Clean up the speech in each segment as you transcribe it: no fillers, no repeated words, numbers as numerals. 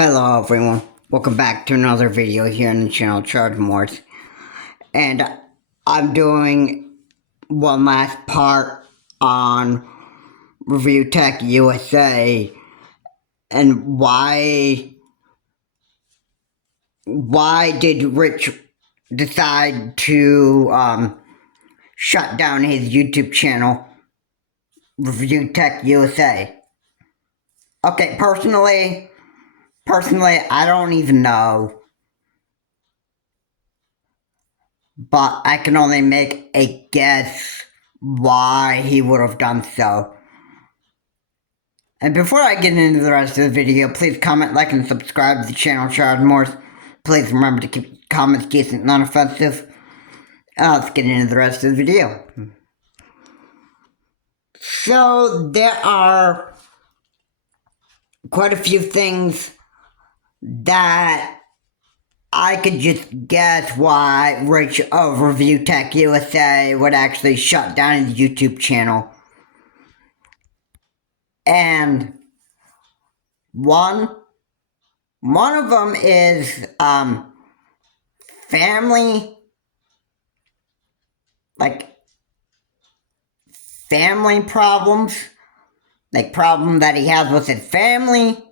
Hello everyone, welcome back to another video here on the channel Charge Morse. And I'm doing one last part on Review Tech USA and why did Rich decide to shut down his YouTube channel, Review Tech USA. Okay, personally, I don't even know. But I can only make a guess why he would have done so. And before I get into the rest of the video, please comment, like, and subscribe to the channel Charles Morse. Please remember to keep comments decent and non-offensive. Let's get into the rest of the video. So, there are quite a few things that I could just guess why Rich of Review Tech USA would actually shut down his YouTube channel. And one of them is family problems, like problem that he has with his family,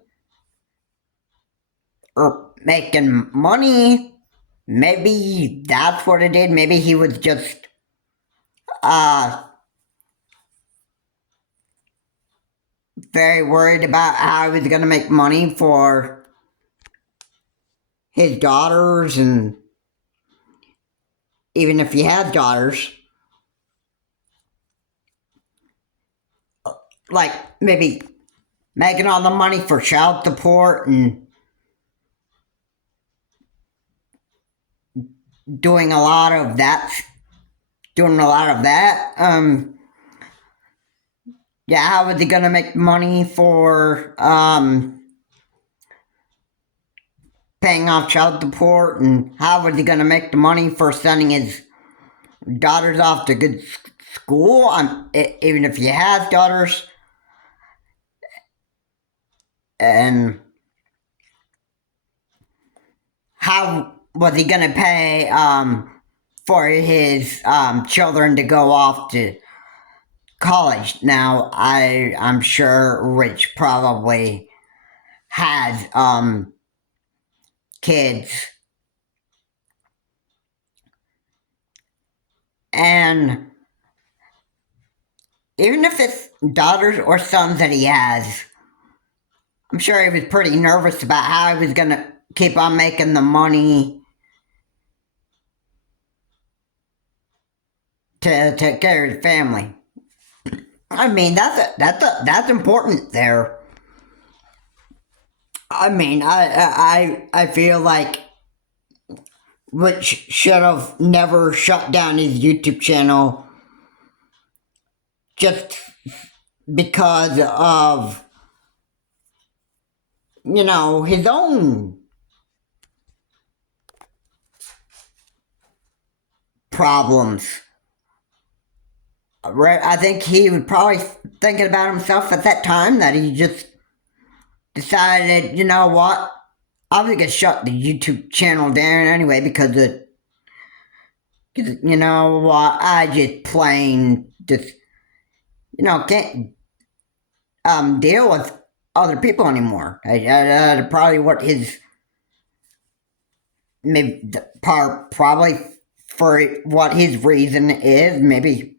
or making money. Maybe that's what it did. Maybe he was just very worried about how he was gonna make money for his daughters, and even if he has daughters, like maybe making all the money for child support and doing a lot of that. Yeah, how is he gonna make money for paying off child support, and how is he gonna make the money for sending his daughters off to good school? Even if he has daughters, and how was he gonna pay for his children to go off to college? Now, I'm sure Rich probably has kids, and even if it's daughters or sons that he has, I'm sure he was pretty nervous about how he was gonna keep on making the money to take care of his family. I mean, that's important there. I mean, I feel like Rich should have never shut down his YouTube channel just because of, you know, his own problems. I think he was probably thinking about himself at that time, that he just decided, you know what, I'm gonna shut the YouTube channel down anyway, because you know what, I just plain just, you know, can't deal with other people anymore. Probably what his, maybe probably for what his reason is. Maybe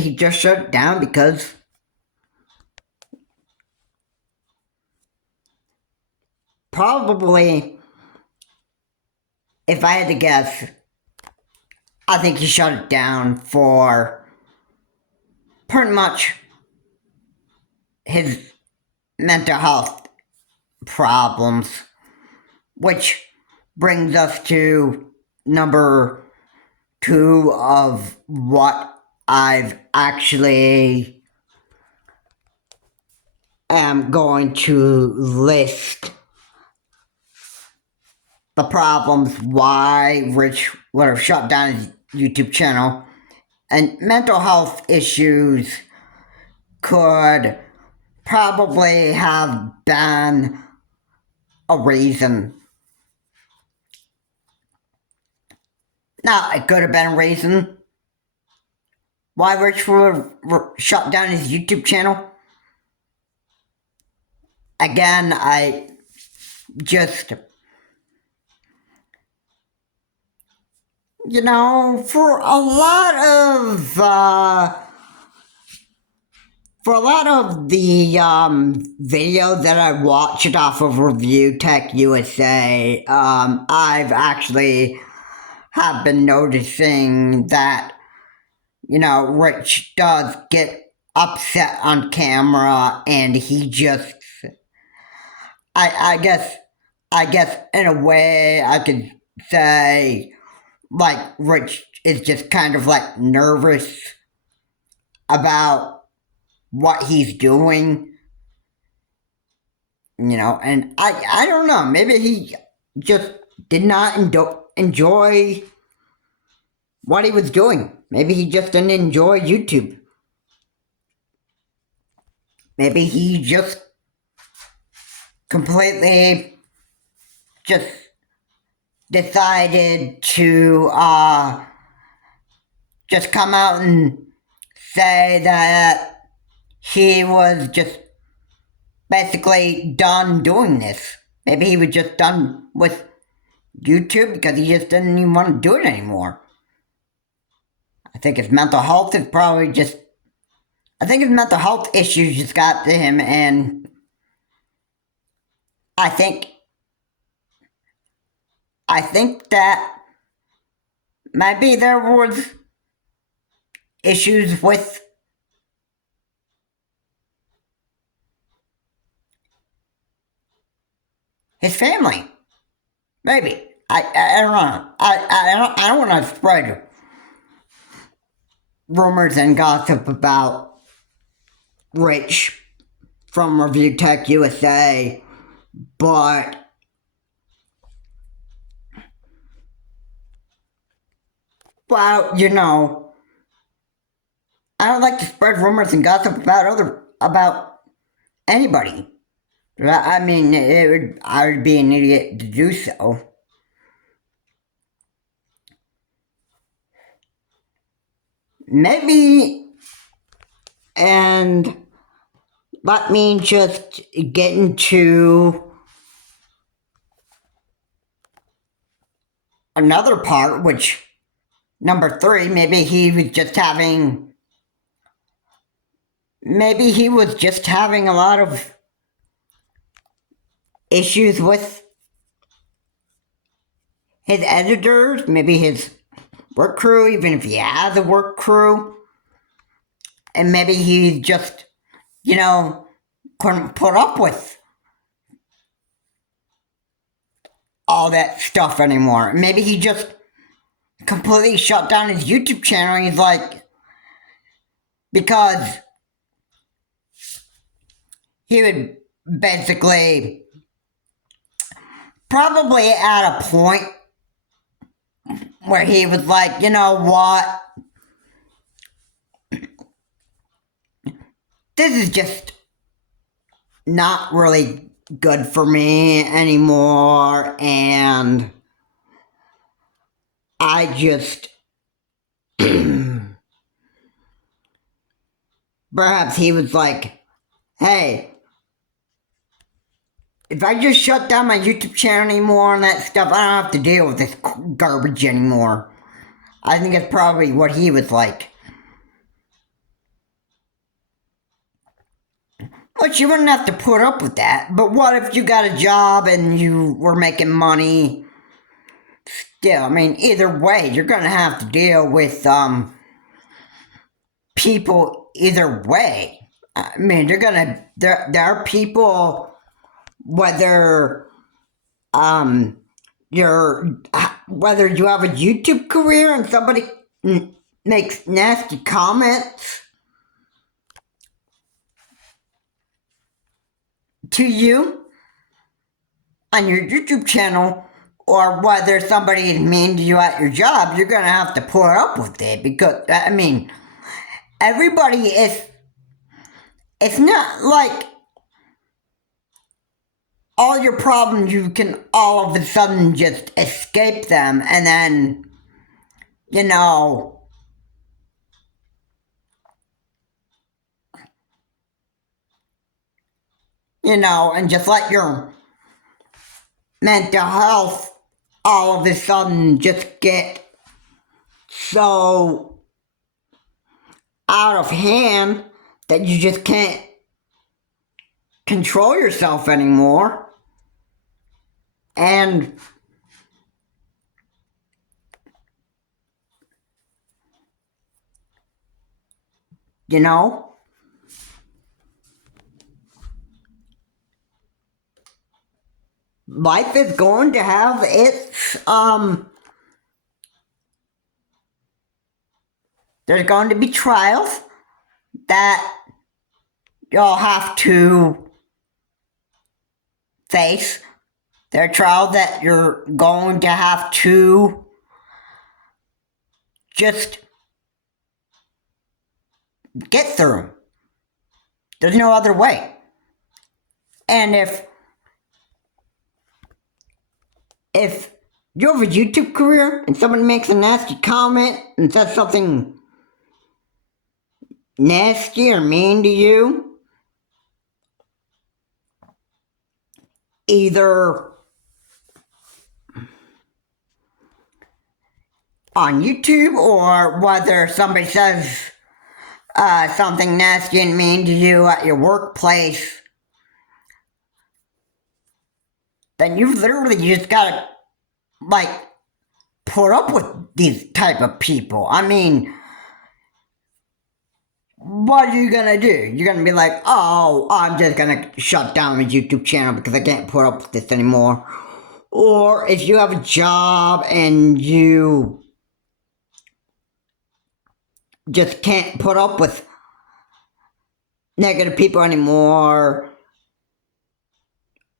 he just shut it down because probably, if I had to guess, I think he shut it down for pretty much his mental health problems, which brings us to number 2 of what I've actually am going to list the problems why Rich would have shut down his YouTube channel. And mental health issues could probably have been a reason. Now, it could have been a reason why Rich would shut down his YouTube channel. Again, I just, for a lot of the videos that I watched off of Review Tech USA, I've actually have been noticing that, Rich does get upset on camera, and he just, I guess in a way I could say, like, Rich is just kind of like nervous about what he's doing, and I don't know, maybe he just did not enjoy what he was doing. Maybe he just didn't enjoy YouTube. Maybe he just completely just decided to just come out and say that he was just basically done doing this. Maybe he was just done with YouTube because he just didn't even want to do it anymore. I think his mental health is probably just, I think his mental health issues just got to him, and I think that maybe there was issues with his family. Maybe. I don't know. I don't want to spread rumors and gossip about Rich from Review Tech USA, but well, I don't like to spread rumors and gossip about anybody. I mean, I would be an idiot to do so. Maybe, and let me just get into another part, which, number 3, maybe he was just having a lot of issues with his editors, maybe his work crew, even if he has a work crew, and maybe he just, couldn't put up with all that stuff anymore. Maybe he just completely shut down his YouTube channel. He's like, because he would basically probably at a point where he was like, you know what, this is just not really good for me anymore, and I just perhaps he was like, hey, if I just shut down my YouTube channel anymore and that stuff, I don't have to deal with this garbage anymore. I think that's probably what he was like. But you wouldn't have to put up with that. But what if you got a job and you were making money? Still, I mean, either way, you're going to have to deal with people either way. I mean, there are people, whether whether you have a YouTube career and somebody makes nasty comments to you on your YouTube channel, or whether somebody is mean to you at your job, you're going to have to put up with it, because, I mean, everybody is it's not like all your problems, you can all of a sudden just escape them and then, you know, and just let your mental health all of a sudden just get so out of hand that you just can't control yourself anymore. And life is going to have its there's going to be trials that you'll have to face. There are trials that you're going to have to just get through. There's no other way. And if you have a YouTube career and someone makes a nasty comment and says something nasty or mean to you, either on YouTube or whether somebody says something nasty and mean to you at your workplace, then you've literally just gotta, put up with these type of people. I mean, what are you gonna do? You're gonna be like, oh, I'm just gonna shut down my YouTube channel because I can't put up with this anymore. Or if you have a job and you just can't put up with negative people anymore,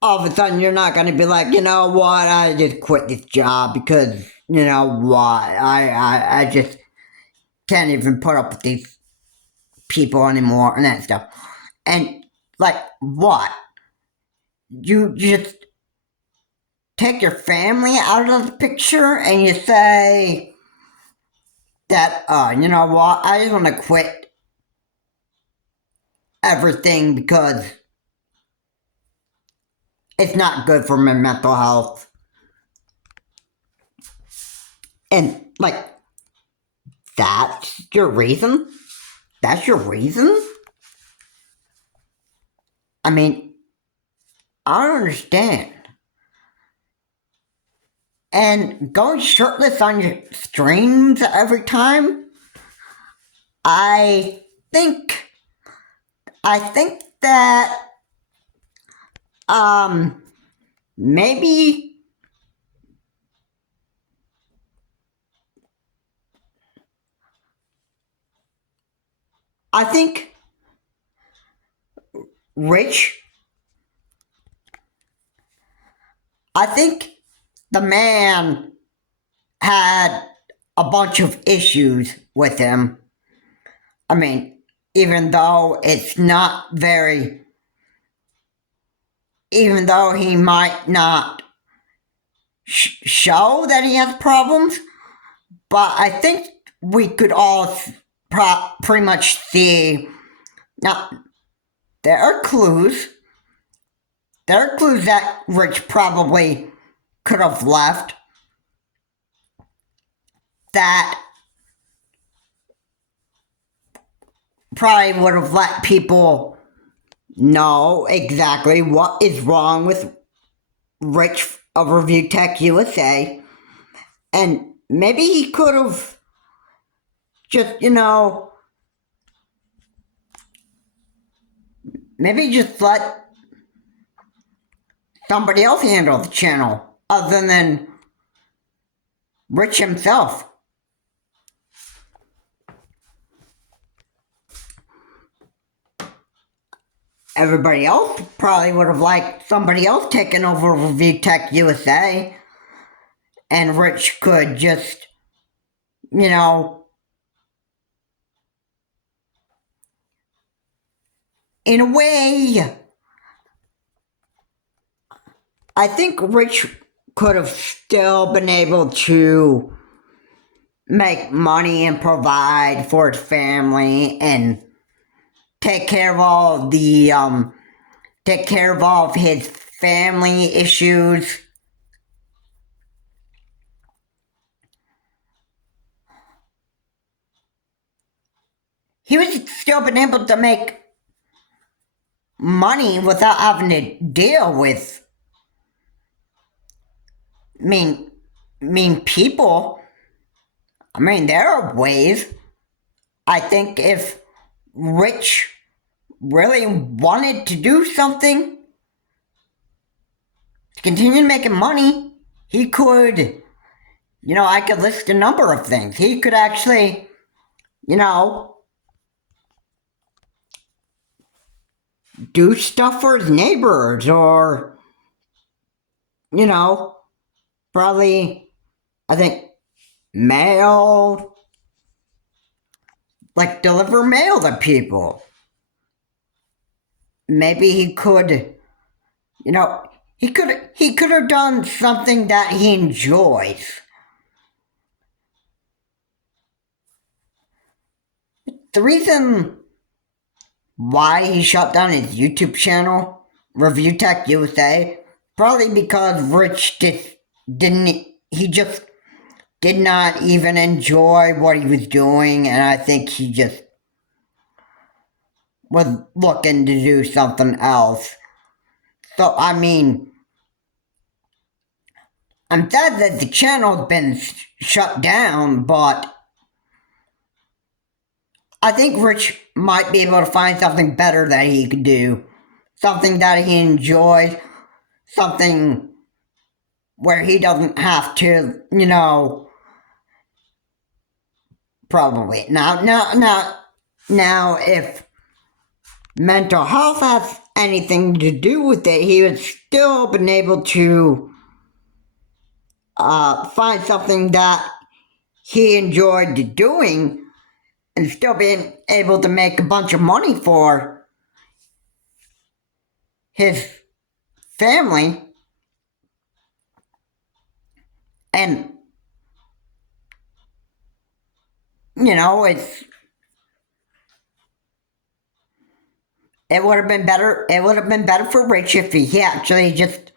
all of a sudden you're not gonna be like, you know what, I just quit this job because, you know what, I just can't even put up with these people anymore and that stuff. And what? You just take your family out of the picture and you say that, you know what, I just want to quit everything because it's not good for my mental health. And, that's your reason? That's your reason? I mean, I don't understand. And going shirtless on your streams every time? I think that, maybe I think the man had a bunch of issues with him. I mean, even though he might not show that he has problems, but I think we could all pretty much see. Now, there are clues that Rich probably could have left that probably would have let people know exactly what is wrong with Rich of Review Tech USA. And maybe he could have just, maybe just let somebody else handle the channel other than Rich himself. Everybody else probably would have liked somebody else taking over Review Tech USA, and Rich could just, in a way, I think Rich could have still been able to make money and provide for his family and take care of all the take care of all of his family issues. He was still been able to make money without having to deal with mean people. I mean, there are ways. I think if Rich really wanted to do something to continue making money, he could, I could list a number of things. He could actually, do stuff for his neighbors or, probably, I think, mail, like deliver mail to people. Maybe he could, he could have done something that he enjoys. The reason why he shut down his YouTube channel, Review Tech USA, probably because Rich just did not even enjoy what he was doing, and I think he just was looking to do something else. So, I mean, I'm sad that the channel's been shut down, but I think Rich might be able to find something better that he could do. Something that he enjoys. Something where he doesn't have to, probably. Now, if mental health has anything to do with it, he would still been able to find something that he enjoyed doing and still being able to make a bunch of money for his family. And, it would have been better. It would have been better for Rich if he actually just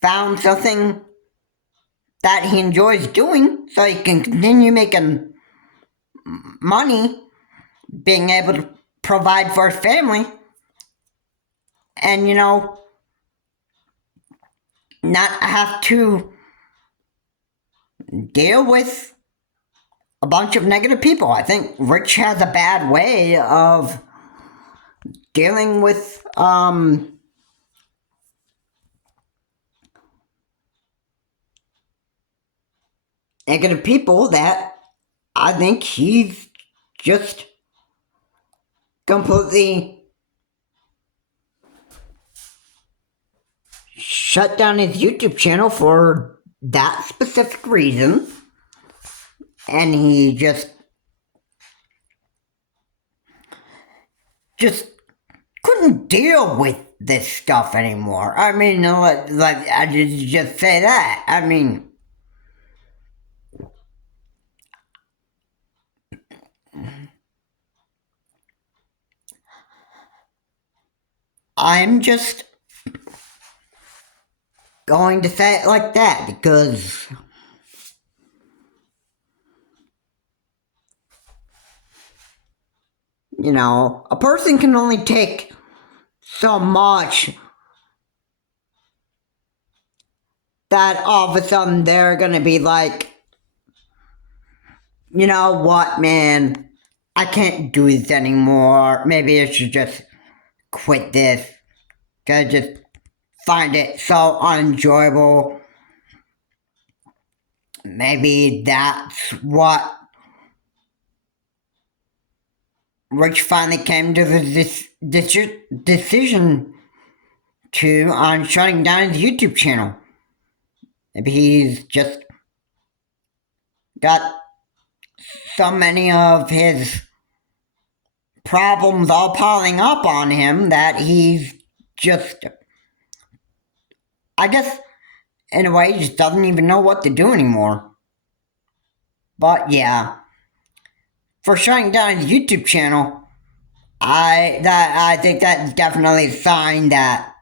found something that he enjoys doing so he can continue making money, being able to provide for his family, and, not have to deal with a bunch of negative people. I think Rich has a bad way of dealing with negative people that I think he's just completely shut down his YouTube channel for that specific reason. And he just couldn't deal with this stuff anymore. I mean, like I just say that. I mean, I'm just going to say it like that because a person can only take so much that all of a sudden they're gonna be like, you know what, man, I can't do this anymore. Maybe I should just quit this. Cause I just find it so unenjoyable. Maybe that's what Rich finally came to this decision to on shutting down his YouTube channel. Maybe he's just got so many of his problems all piling up on him that he's just, I guess, in a way, just doesn't even know what to do anymore. But yeah, for shutting down his YouTube channel, I think that's definitely a sign that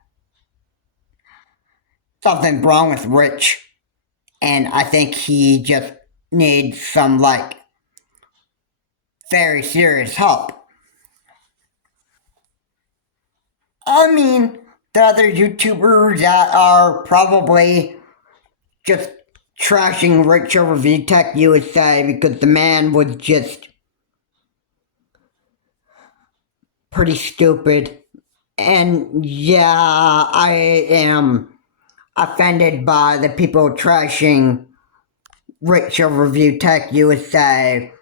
something's wrong with Rich, and I think he just needs some very serious help. I mean, the other YouTubers that are probably just trashing Rich over VTech USA because the man was just pretty stupid. And yeah, I am offended by the people trashing Rich over VTech USA.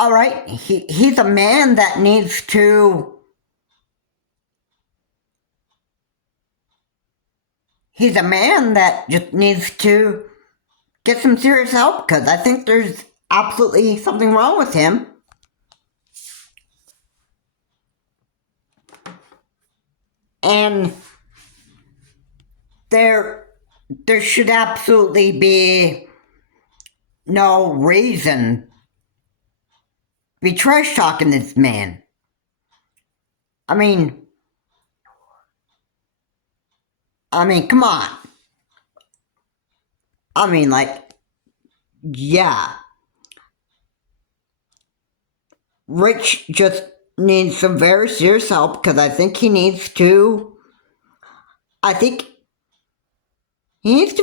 Alright, he's a man that needs to... He's a man that just needs to get some serious help, because I think there's absolutely something wrong with him. And there should absolutely be no reason to be trash talking this man. I mean, come on. I mean, yeah. Rich just needs some very serious help, because I think he needs to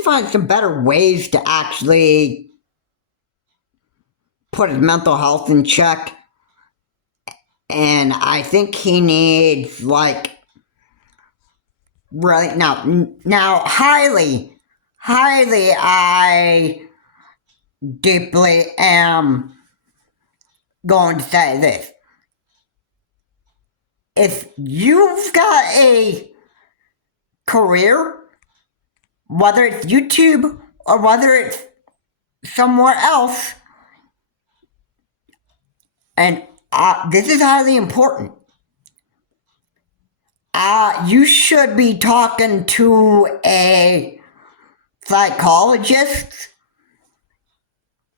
find some better ways to actually put his mental health in check. And I think he needs, really, now, highly, I deeply am going to say this. If you've got a career, whether it's YouTube or whether it's somewhere else, and this is highly important, you should be talking to a psychologist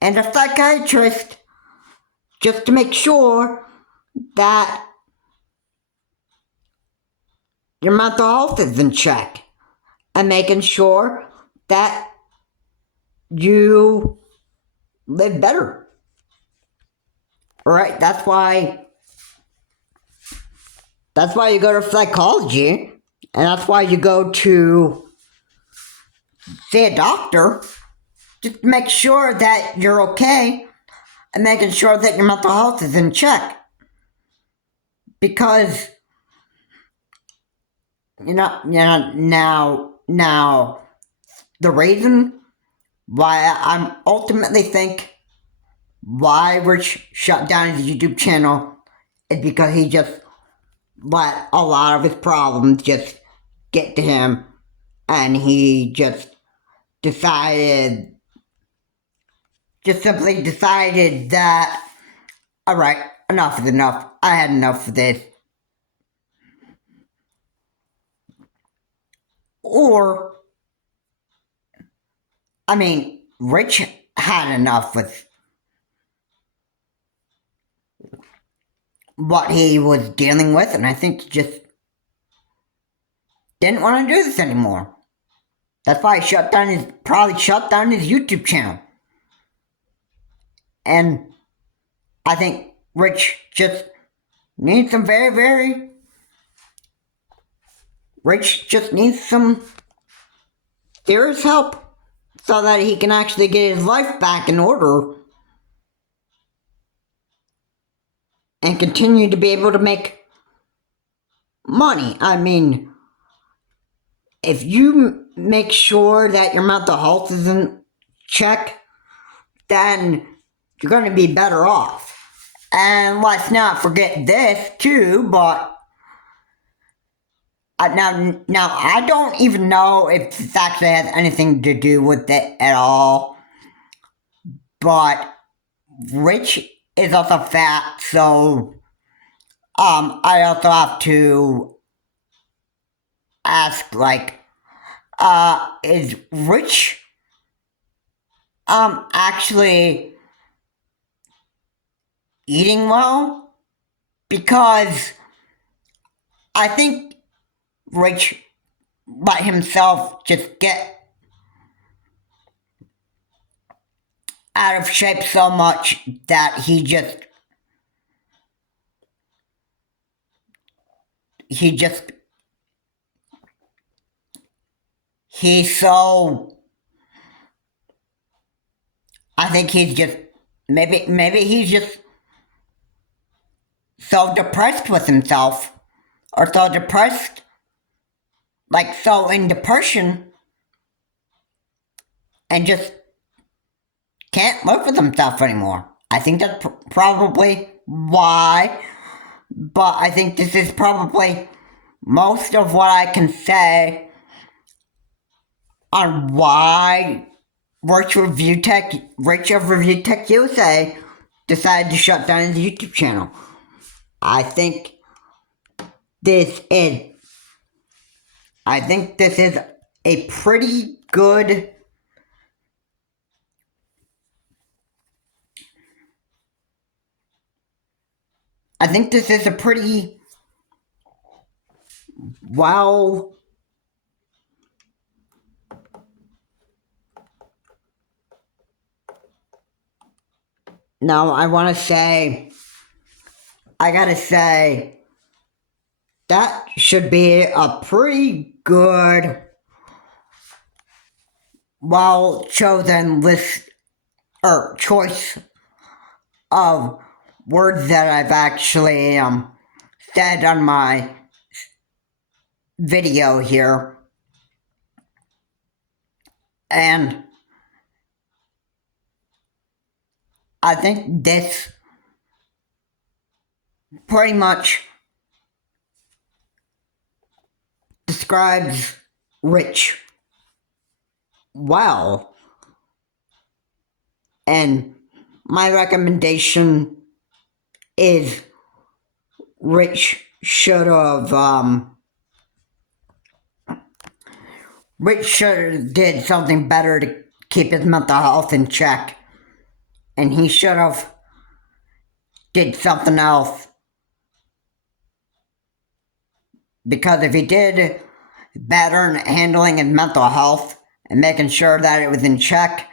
and a psychiatrist just to make sure that your mental health is in check, and making sure that you live better. Alright, that's why you go to psychology, and that's why you go to see a doctor, just to make sure that you're okay, and making sure that your mental health is in check. Because, now, the reason why I'm ultimately think why Rich shut down his YouTube channel is because he just let a lot of his problems just get to him, and he just simply decided that, alright, enough is enough. I had enough of this. Or, Rich had enough with what he was dealing with, and I think he just didn't want to do this anymore. That's why he probably shut down his YouTube channel. And I think Rich just needs some Rich just needs some serious help so that he can actually get his life back in order and continue to be able to make money. If you make sure that your mental health is in check, then you're going to be better off. And let's not forget this too, but now I don't even know if this actually has anything to do with it at all, but Rich is also fat, so I also have to ask, like, is Rich actually eating well? Because I think Rich let himself just get out of shape so much that he's so, I think he's just, maybe he's just so depressed with himself, or so depressed, like so in depression, and just can't live with himself anymore. I think that's probably why, but I think this is probably most of what I can say on why Rich of Review Tech USA decided to shut down his YouTube channel. I think this is a pretty good well, now I gotta say, that should be a pretty good, well-chosen list or choice of words that I've actually said on my video here. And I think this pretty much describes Rich well. And my recommendation is Rich should have did something better to keep his mental health in check, and he should have did something else, because if he did better in handling his mental health and making sure that it was in check,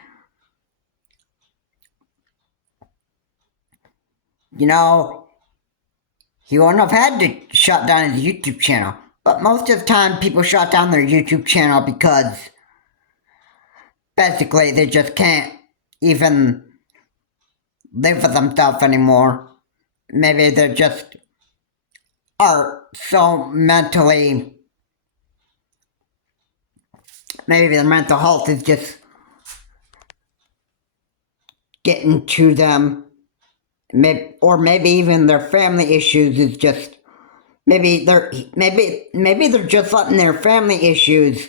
you know, he wouldn't have had to shut down his YouTube channel. But most of the time, people shut down their YouTube channel because basically they just can't even live with themselves anymore. Maybe they just are so maybe their mental health is just getting to them. Or maybe even their family issues is just, maybe they're just letting their family issues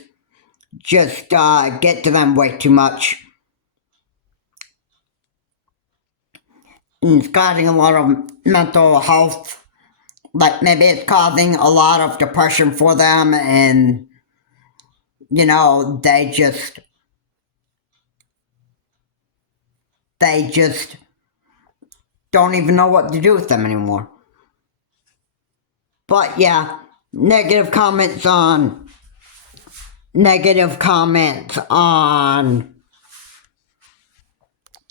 just get to them way too much. And it's causing a lot of mental health, like maybe it's causing a lot of depression for them, and you know, they just don't even know what to do with them anymore. But yeah, negative comments on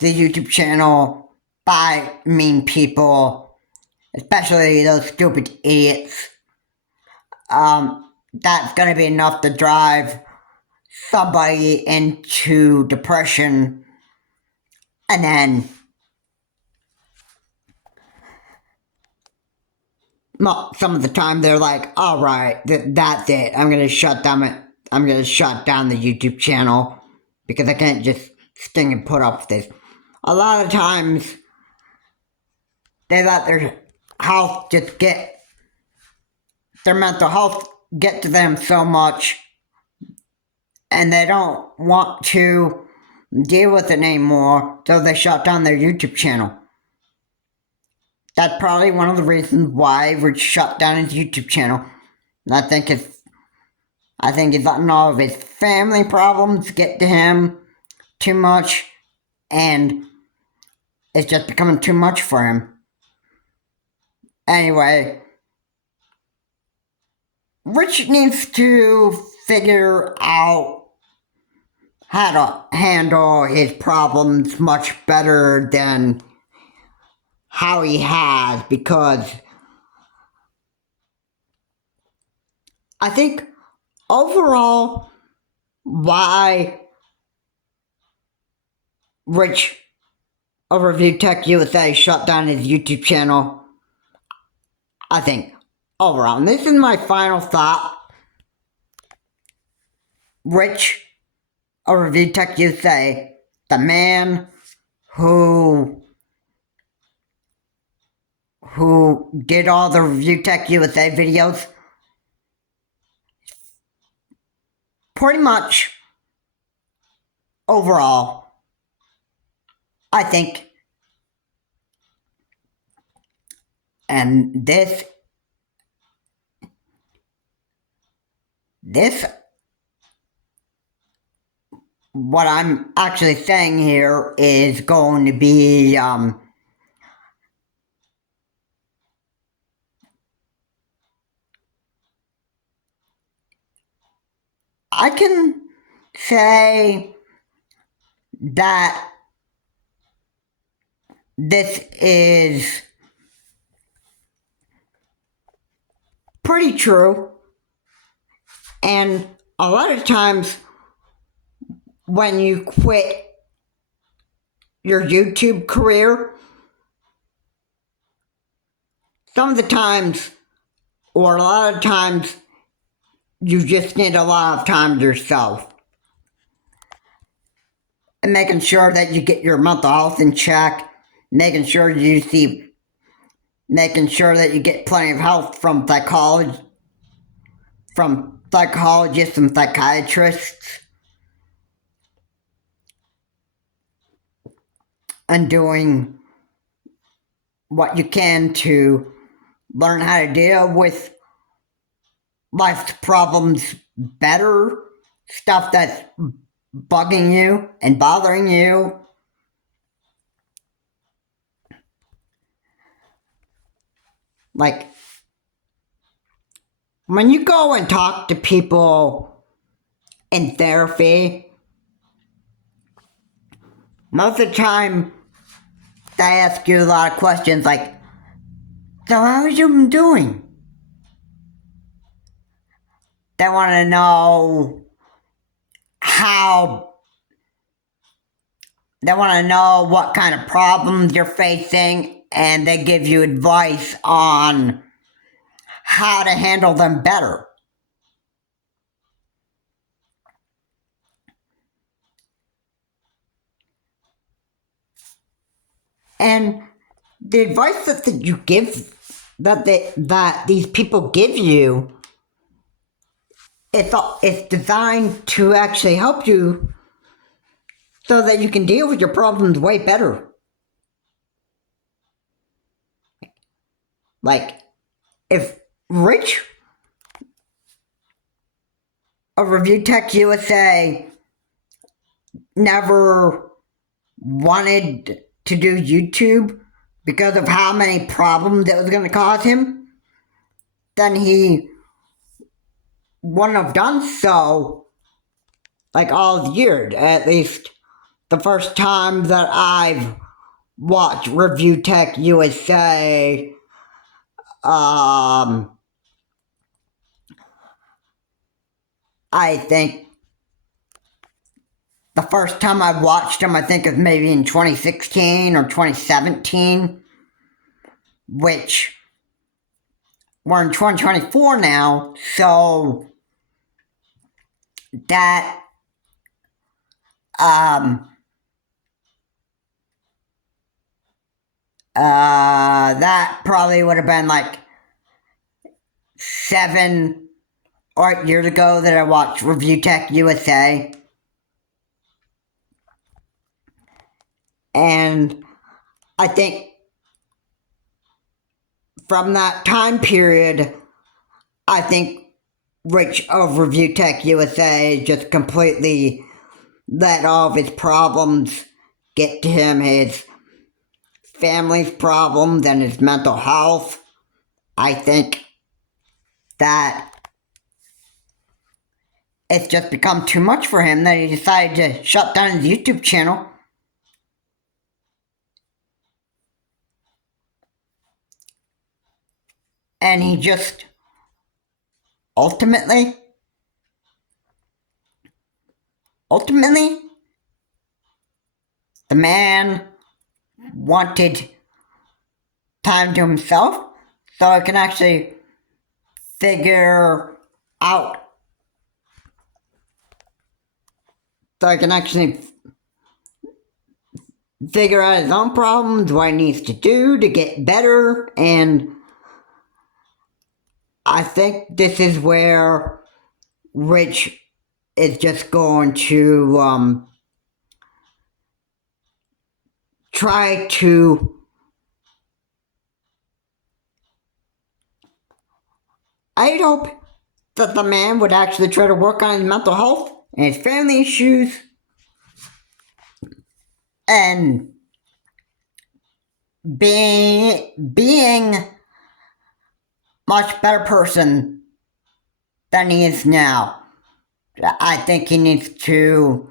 the YouTube channel by mean people, especially those stupid idiots. That's gonna be enough to drive somebody into depression, and then some of the time they're like, all right, that's it. I'm gonna shut down the YouTube channel because I can't just sting and put up with this. A lot of times they let their mental health get to them so much, and they don't want to deal with it anymore, so they shut down their YouTube channel. That's probably one of the reasons why Rich shut down his YouTube channel. And I think he's letting all of his family problems get to him too much, and it's just becoming too much for him. Anyway, Rich needs to figure out how to handle his problems much better than how he has, because I think overall why Rich of Review Tech USA shut down his YouTube channel, I think overall, and this is my final thought, Rich of Review Tech USA, the man who did all the Review Tech USA videos, pretty much overall, I think, and this what I'm actually saying here is going to be I can say that this is pretty true, and a lot of times when you quit your YouTube career, some of the times, or a lot of times, you just need a lot of time to yourself. And making sure that you get your mental health in check, making sure that you get plenty of help from psychologists and psychiatrists, and doing what you can to learn how to deal with life's problems better, stuff that's bugging you and bothering you. Like, when you go and talk to people in therapy, most of the time they ask you a lot of questions like, so how are you doing? They want to know what kind of problems you're facing, and they give you advice on how to handle them better. And the advice that you give, that these people give you, it's designed to actually help you so that you can deal with your problems way better. Like, if Rich of Review Tech USA never wanted to do YouTube because of how many problems it was going to cause him, then he wouldn't have done so like all year. At least the first time that I've watched Review Tech USA, I think the first time I watched him, I think it was maybe in 2016 or 2017, which we're in 2024 now, so that that probably would have been like 7 or 8 years ago that I watched Review Tech USA. And I think from that time period, I think Rich of Review Tech USA just completely let all of his problems get to him, his family's problems and his mental health. I think that it's just become too much for him that he decided to shut down his YouTube channel. And he just ultimately, the man wanted time to himself so I can actually figure out, figure out his own problems, what he needs to do to get better, and I think this is where Rich is just going to try to, I'd hope that the man would actually try to work on his mental health and his family issues and being much better person than he is now. I think he needs to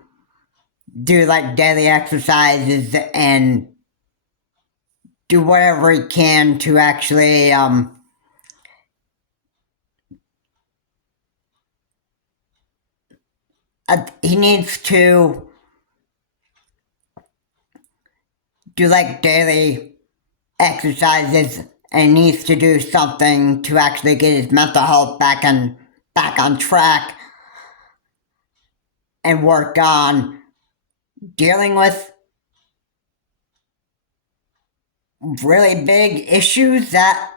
do like daily exercises and do whatever he can to actually he needs to do like daily exercises and needs to do something to actually get his mental health back on track and work on dealing with really big issues that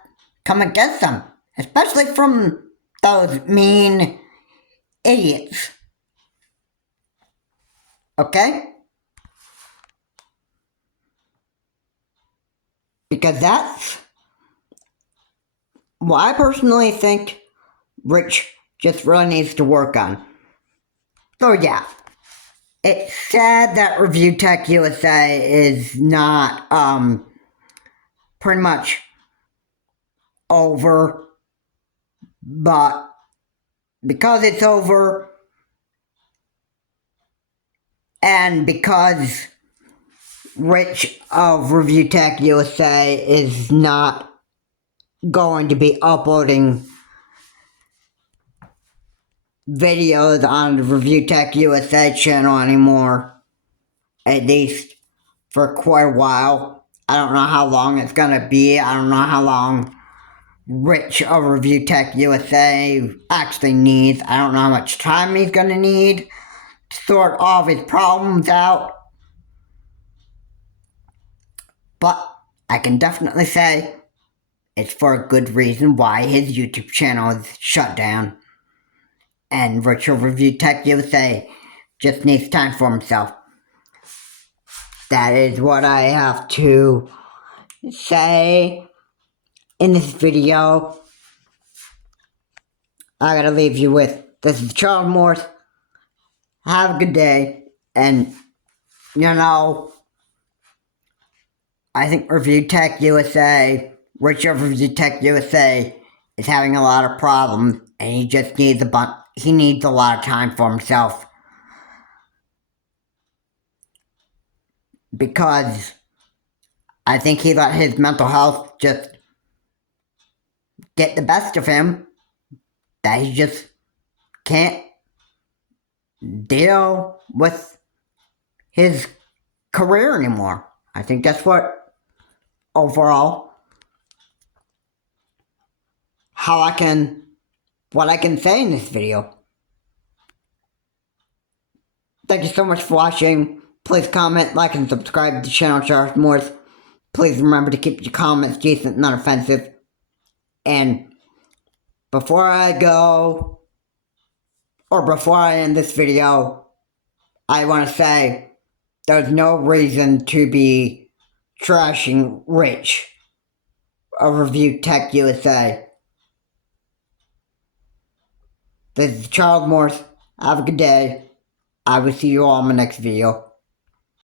come against them, especially from those mean idiots. Okay? Because that's what I personally think Rich just really needs to work on. So yeah, it's sad that Review Tech USA is not pretty much over, but because it's over and because Rich of Review Tech USA is not going to be uploading videos on the Review Tech USA channel anymore, at least for quite a while. I don't know how long it's gonna be. I don't know how long Rich of Review Tech USA actually needs. I don't know how much time he's gonna need to sort all of his problems out. But I can definitely say it's for a good reason why his YouTube channel is shut down. And Rich of Review Tech USA just needs time for himself. That is what I have to say in this video. I gotta leave you with, this is Charles Morse. Have a good day. And, you know, I think Review Tech USA, Rich of Review Tech USA, is having a lot of problems. And he just needs a lot of time for himself. Because I think he let his mental health just get the best of him, that he just can't deal with his career anymore. I think that's what overall what I can say in this video. Thank you so much for watching. Please comment, like, and subscribe to the channel Charles Morse. Please remember to keep your comments decent and not offensive. And before I go, or before I end this video, I want to say There's no reason to be trashing Rich of Review Tech USA. This is Charles Morse. Have a good day. I will see you all in my next video.